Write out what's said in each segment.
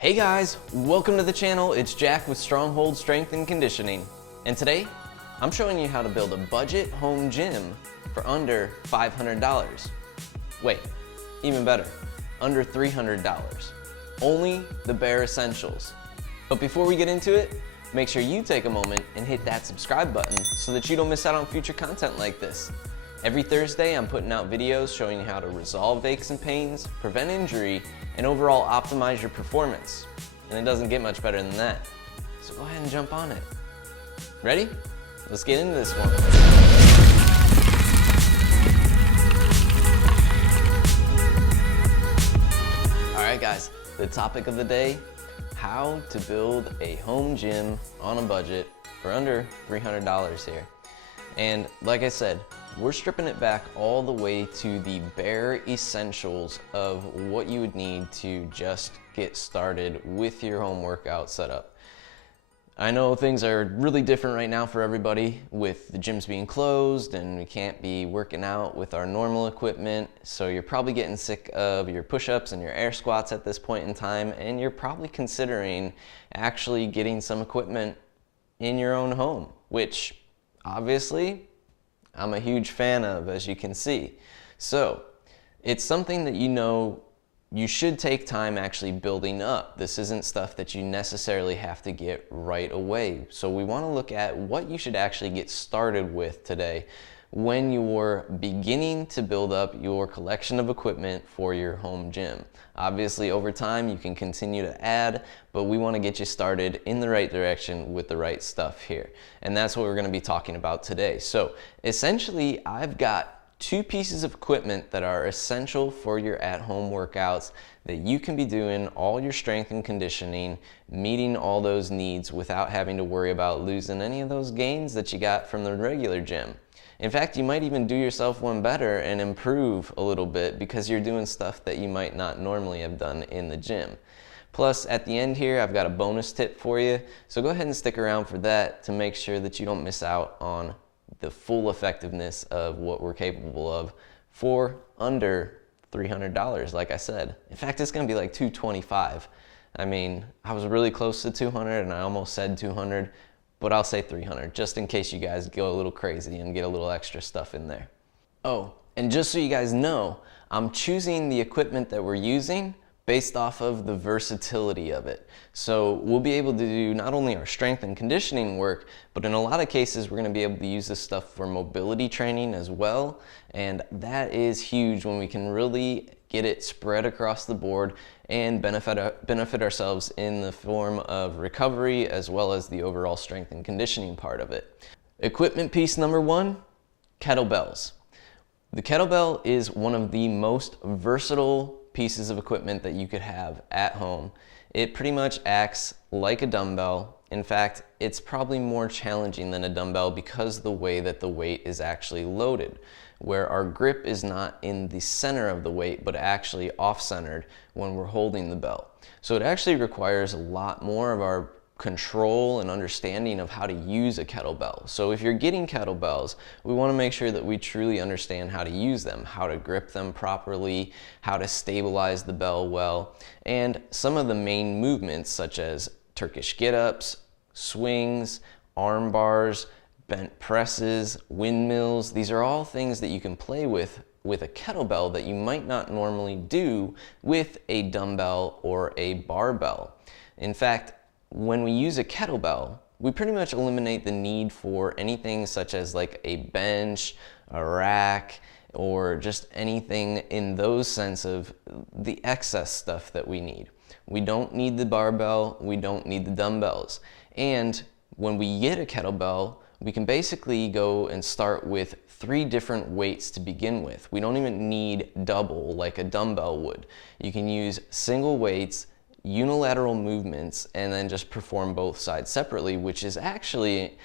Hey guys, welcome to the channel. It's Jack with Stronghold Strength and Conditioning. And today, I'm showing you how to build a budget home gym for under $500. Wait, even better, under $300. Only the bare essentials. But before we get into it, make sure you take a moment and hit that subscribe button so that you don't miss out on future content like this. Every Thursday, I'm putting out videos showing you how to resolve aches and pains, prevent injury, and overall optimize your performance. And it doesn't get much better than that. So go ahead and jump on it. Ready? Let's get into this one. All right, guys, the topic of the day, how to build a home gym on a budget for under $300 here. And like I said, we're stripping it back all the way to the bare essentials of what you would need to just get started with your home workout setup. I know things are really different right now for everybody with the gyms being closed and we can't be working out with our normal equipment. So you're probably getting sick of your push-ups and your air squats at this point in time, and you're probably considering actually getting some equipment in your own home, which obviously I'm a huge fan of, as you can see. So it's something that you should take time actually building up. This isn't stuff that you necessarily have to get right away. So we want to look at what you should actually get started with today when you're beginning to build up your collection of equipment for your home gym. Obviously, over time, you can continue to add, but we want to get you started in the right direction with the right stuff here. And that's what we're going to be talking about today. So essentially, I've got two pieces of equipment that are essential for your at-home workouts that you can be doing all your strength and conditioning, meeting all those needs without having to worry about losing any of those gains that you got from the regular gym. In fact, you might even do yourself one better and improve a little bit because you're doing stuff that you might not normally have done in the gym. Plus, at the end here, I've got a bonus tip for you. So go ahead and stick around for that to make sure that you don't miss out on the full effectiveness of what we're capable of for under $300, like I said. In fact, it's gonna be like $225. I mean, I was really close to 200 and I almost said 200. But I'll say 300 just in case you guys go a little crazy and get a little extra stuff in there. Oh, and just so you guys know, I'm choosing the equipment that we're using based off of the versatility of it. So we'll be able to do not only our strength and conditioning work, but in a lot of cases, we're gonna be able to use this stuff for mobility training as well. And that is huge when we can really get it spread across the board and benefit ourselves in the form of recovery as well as the overall strength and conditioning part of it. Equipment piece number one, kettlebells. The kettlebell is one of the most versatile pieces of equipment that you could have at home. It pretty much acts like a dumbbell. In fact, it's probably more challenging than a dumbbell because of the way that the weight is actually loaded, where our grip is not in the center of the weight, but actually off-centered when we're holding the bell. So it actually requires a lot more of our control and understanding of how to use a kettlebell. So if you're getting kettlebells, we want to make sure that we truly understand how to use them, how to grip them properly, how to stabilize the bell well, and some of the main movements such as Turkish get-ups, swings, arm bars, bent presses, windmills. These are all things that you can play with a kettlebell that you might not normally do with a dumbbell or a barbell. In fact, when we use a kettlebell, we pretty much eliminate the need for anything such as like a bench, a rack, or just anything in those sense of the excess stuff that we need. We don't need the barbell, we don't need the dumbbells. And when we get a kettlebell, we can basically go and start with 3 different weights to begin with. We don't even need double like a dumbbell would. You can use single weights, unilateral movements, and then just perform both sides separately, which is actually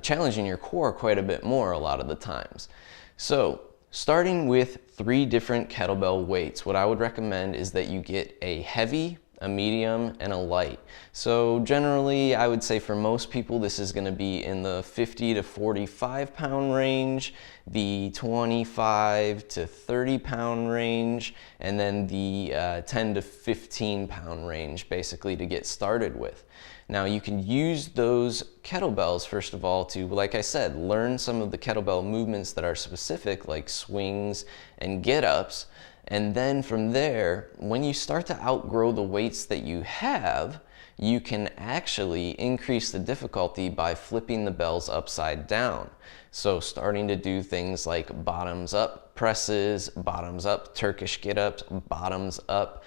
challenging your core quite a bit more a lot of the times. So starting with 3 different kettlebell weights, what I would recommend is that you get a heavy a medium, and a light. So generally, I would say for most people, this is going to be in the 50 to 45 pound range, the 25 to 30 pound range, and then the 10 to 15 pound range, basically, to get started with. Now you can use those kettlebells, first of all, to, like I said, learn some of the kettlebell movements that are specific, like swings and get-ups. And then from there, when you start to outgrow the weights that you have, you can actually increase the difficulty by flipping the bells upside down. So starting to do things like bottoms up presses, bottoms up Turkish get-ups, bottoms up,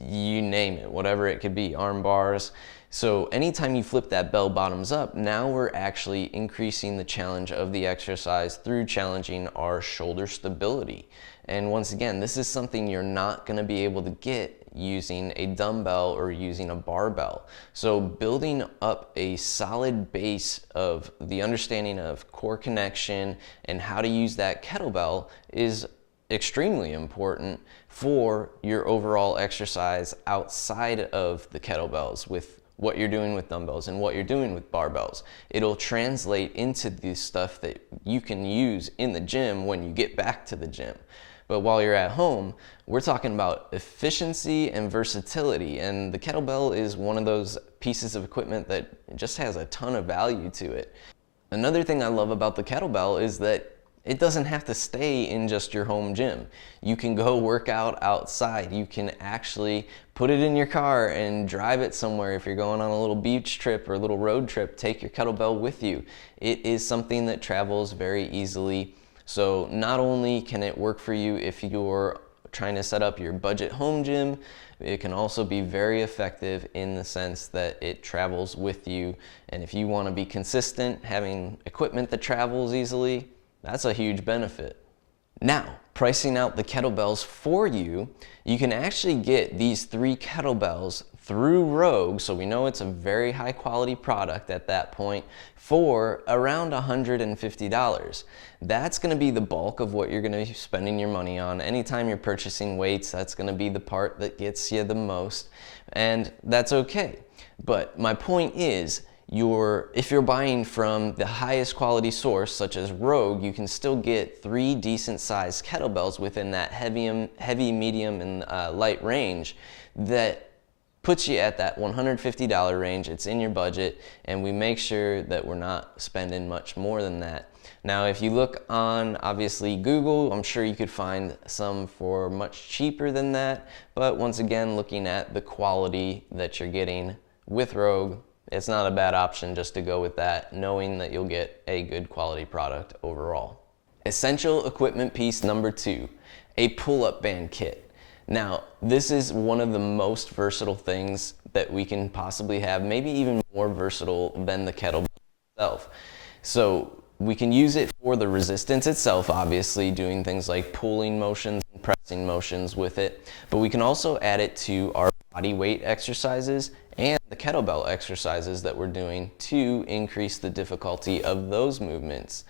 you name it, whatever it could be, arm bars. So anytime you flip that bell bottoms up, now we're actually increasing the challenge of the exercise through challenging our shoulder stability. And once again, this is something you're not going to be able to get using a dumbbell or using a barbell. So building up a solid base of the understanding of core connection and how to use that kettlebell is extremely important for your overall exercise outside of the kettlebells, with what you're doing with dumbbells and what you're doing with barbells. It'll translate into the stuff that you can use in the gym when you get back to the gym. But while you're at home, we're talking about efficiency and versatility, and the kettlebell is one of those pieces of equipment that just has a ton of value to it. Another thing I love about the kettlebell is that it doesn't have to stay in just your home gym. You can go work out outside. You can actually put it in your car and drive it somewhere. If you're going on a little beach trip or a little road trip, take your kettlebell with you. It is something that travels very easily. So not only can it work for you if you're trying to set up your budget home gym, it can also be very effective in the sense that it travels with you. And if you want to be consistent, having equipment that travels easily, that's a huge benefit. Now, pricing out the kettlebells for you, you can actually get these 3 kettlebells through Rogue, so we know it's a very high quality product at that point, for around $150. That's going to be the bulk of what you're going to be spending your money on. Anytime you're purchasing weights, that's going to be the part that gets you the most, and that's okay. But my point is, if you're buying from the highest quality source, such as Rogue, you can still get 3 decent sized kettlebells within that heavy, medium, and light range that puts you at that $150 range. It's in your budget, and we make sure that we're not spending much more than that. Now, if you look on, obviously, Google, I'm sure you could find some for much cheaper than that. But once again, looking at the quality that you're getting with Rogue, it's not a bad option just to go with that, knowing that you'll get a good quality product overall. Essential equipment piece number 2, a pull-up band kit. Now, this is one of the most versatile things that we can possibly have, maybe even more versatile than the kettlebell itself. So we can use it for the resistance itself, obviously, doing things like pulling motions and pressing motions with it, but we can also add it to our body weight exercises and the kettlebell exercises that we're doing to increase the difficulty of those movements.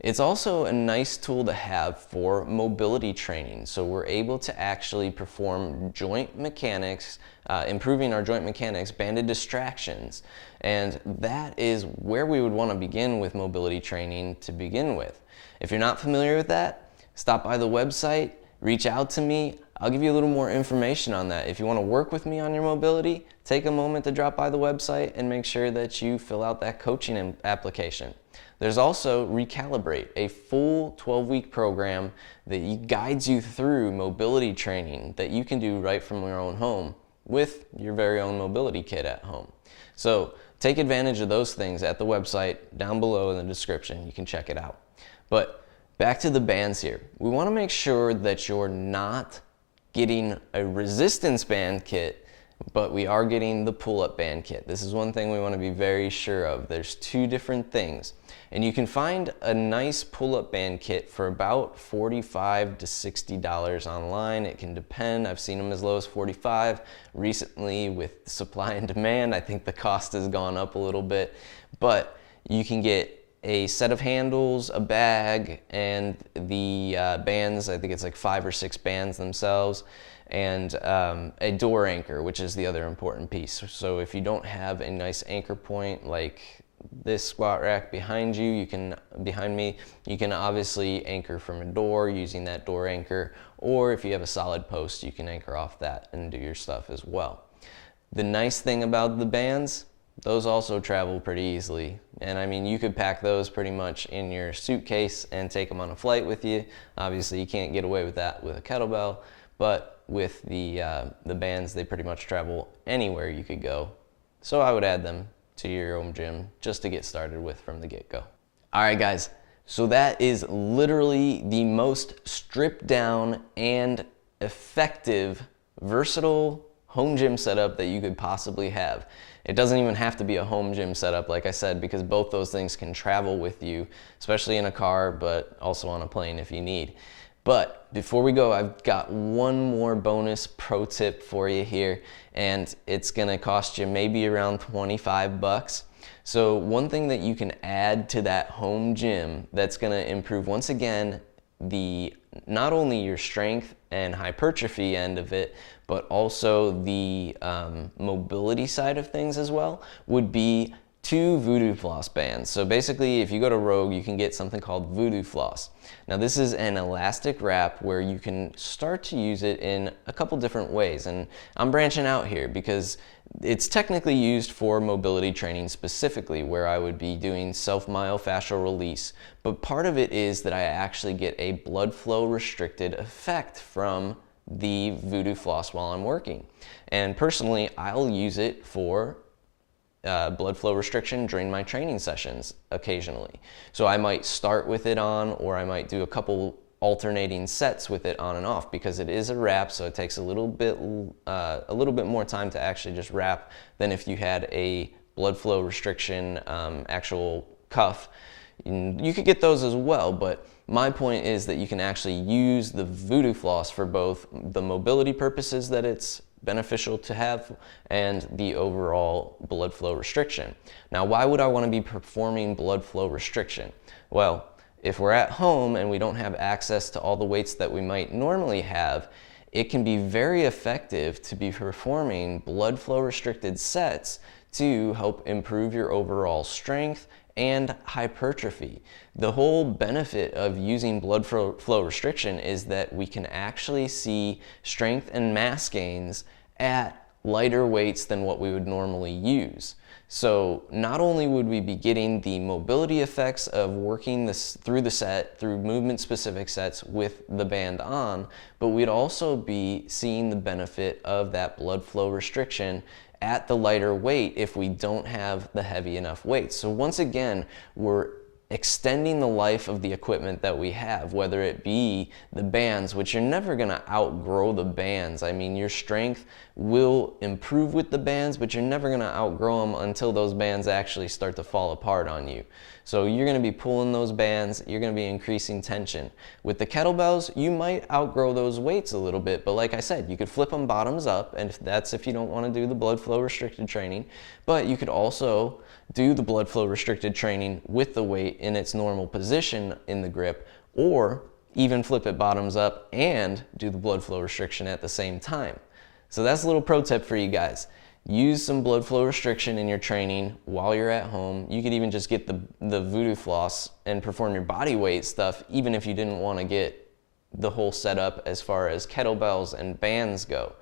It's also a nice tool to have for mobility training. So we're able to actually perform joint mechanics, improving our joint mechanics, banded distractions. And that is where we would want to begin with mobility training to begin with. If you're not familiar with that, stop by the website, reach out to me. I'll give you a little more information on that. If you want to work with me on your mobility, take a moment to drop by the website and make sure that you fill out that coaching application. There's also Recalibrate, a full 12-week program that guides you through mobility training that you can do right from your own home with your very own mobility kit at home. So take advantage of those things at the website down below in the description. You can check it out. But back to the bands here. We want to make sure that you're not getting a resistance band kit, but we are getting the pull-up band kit. This is one thing we want to be very sure of. There's 2 different things. And you can find a nice pull-up band kit for about $45 to $60 online. It can depend. I've seen them as low as $45. Recently, with supply and demand, I think the cost has gone up a little bit. But you can get a set of handles, a bag, and the bands. I think it's like 5 or 6 bands themselves. and a door anchor, which is the other important piece. So if you don't have a nice anchor point like this squat rack behind me, you can obviously anchor from a door using that door anchor, or if you have a solid post, you can anchor off that and do your stuff as well. The nice thing about the bands, those also travel pretty easily. And I mean, you could pack those pretty much in your suitcase and take them on a flight with you. Obviously, you can't get away with that with a kettlebell, but with the bands, they pretty much travel anywhere you could go. So I would add them to your home gym just to get started with from the get-go. All right, guys, so that is literally the most stripped down and effective, versatile home gym setup that you could possibly have. It doesn't even have to be a home gym setup, like I said, because both those things can travel with you, especially in a car, but also on a plane if you need. But before we go, I've got one more bonus pro tip for you here, and it's gonna cost you maybe around 25 bucks. So one thing that you can add to that home gym that's gonna improve, once again, not only your strength and hypertrophy end of it, but also the mobility side of things as well, would be 2 Voodoo Floss bands. So basically, if you go to Rogue, you can get something called Voodoo Floss. Now this is an elastic wrap where you can start to use it in a couple different ways. And I'm branching out here because it's technically used for mobility training specifically, where I would be doing self-myofascial release. But part of it is that I actually get a blood flow restricted effect from the Voodoo Floss while I'm working. And personally, I'll use it for blood flow restriction during my training sessions occasionally. So I might start with it on, or I might do a couple alternating sets with it on and off, because it is a wrap, so it takes a little bit more time to actually just wrap than if you had a blood flow restriction actual cuff. You could get those as well, but my point is that you can actually use the Voodoo Floss for both the mobility purposes that it's beneficial to have and the overall blood flow restriction. Now, why would I want to be performing blood flow restriction? Well, if we're at home and we don't have access to all the weights that we might normally have, it can be very effective to be performing blood flow restricted sets to help improve your overall strength and hypertrophy. The whole benefit of using blood flow restriction is that we can actually see strength and mass gains at lighter weights than what we would normally use. So not only would we be getting the mobility effects of working this through the set, through movement specific sets with the band on, but we'd also be seeing the benefit of that blood flow restriction at the lighter weight if we don't have the heavy enough weights. So once again, we're extending the life of the equipment that we have, whether it be the bands, which you're never gonna outgrow the bands. I mean, your strength will improve with the bands, but you're never gonna outgrow them until those bands actually start to fall apart on you. So you're gonna be pulling those bands, you're gonna be increasing tension. With the kettlebells, you might outgrow those weights a little bit, but like I said, you could flip them bottoms up, and that's if you don't wanna do the blood flow restricted training, but you could also do the blood flow restricted training with the weight in its normal position in the grip, or even flip it bottoms up and do the blood flow restriction at the same time. So that's a little pro tip for you guys. Use some blood flow restriction in your training while you're at home. You could even just get the Voodoo Floss and perform your body weight stuff, even if you didn't want to get the whole setup as far as kettlebells and bands go.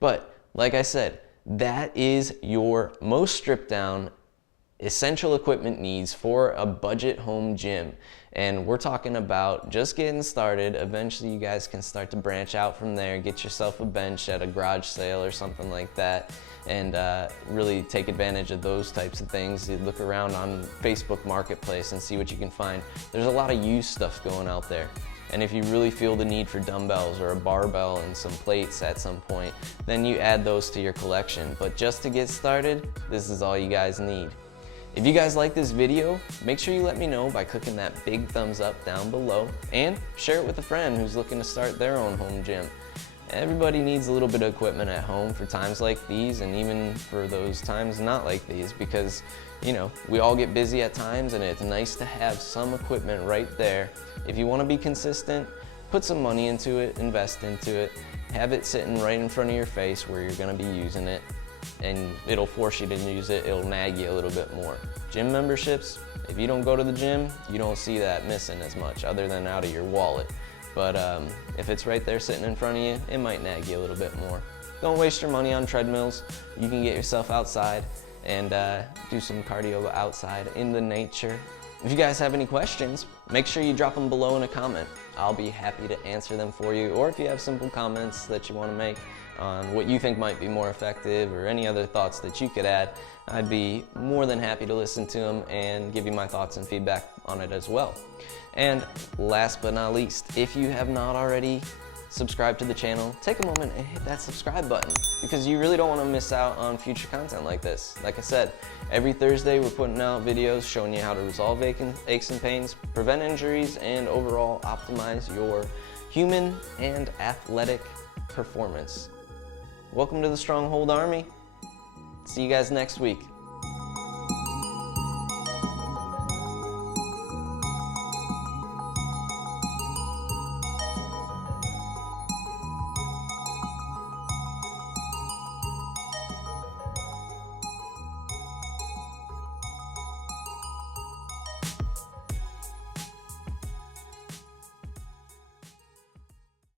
But like I said, that is your most stripped down essential equipment needs for a budget home gym. And we're talking about just getting started. Eventually you guys can start to branch out from there, get yourself a bench at a garage sale or something like that, and really take advantage of those types of things. You look around on Facebook Marketplace and see what you can find. There's a lot of used stuff going out there. And if you really feel the need for dumbbells or a barbell and some plates at some point, then you add those to your collection. But just to get started, this is all you guys need. If you guys like this video, make sure you let me know by clicking that big thumbs up down below, and share it with a friend who's looking to start their own home gym. Everybody needs a little bit of equipment at home for times like these, and even for those times not like these, because you know, we all get busy at times, and it's nice to have some equipment right there. If you want to be consistent, put some money into it, invest into it, have it sitting right in front of your face where you're gonna be using it, and it'll force you to use it, it'll nag you a little bit more. Gym memberships, if you don't go to the gym, you don't see that missing as much other than out of your wallet. But if it's right there sitting in front of you, it might nag you a little bit more. Don't waste your money on treadmills. You can get yourself outside and do some cardio outside in the nature. If you guys have any questions, make sure you drop them below in a comment. I'll be happy to answer them for you, or if you have simple comments that you want to make on what you think might be more effective or any other thoughts that you could add, I'd be more than happy to listen to them and give you my thoughts and feedback on it as well. And last but not least, if you have not already subscribed to the channel, take a moment and hit that subscribe button, because you really don't want to miss out on future content like this. Like I said, every Thursday we're putting out videos showing you how to resolve aches and pains, prevent injuries, and overall optimize your human and athletic performance. Welcome to the Stronghold Army. See you guys next week.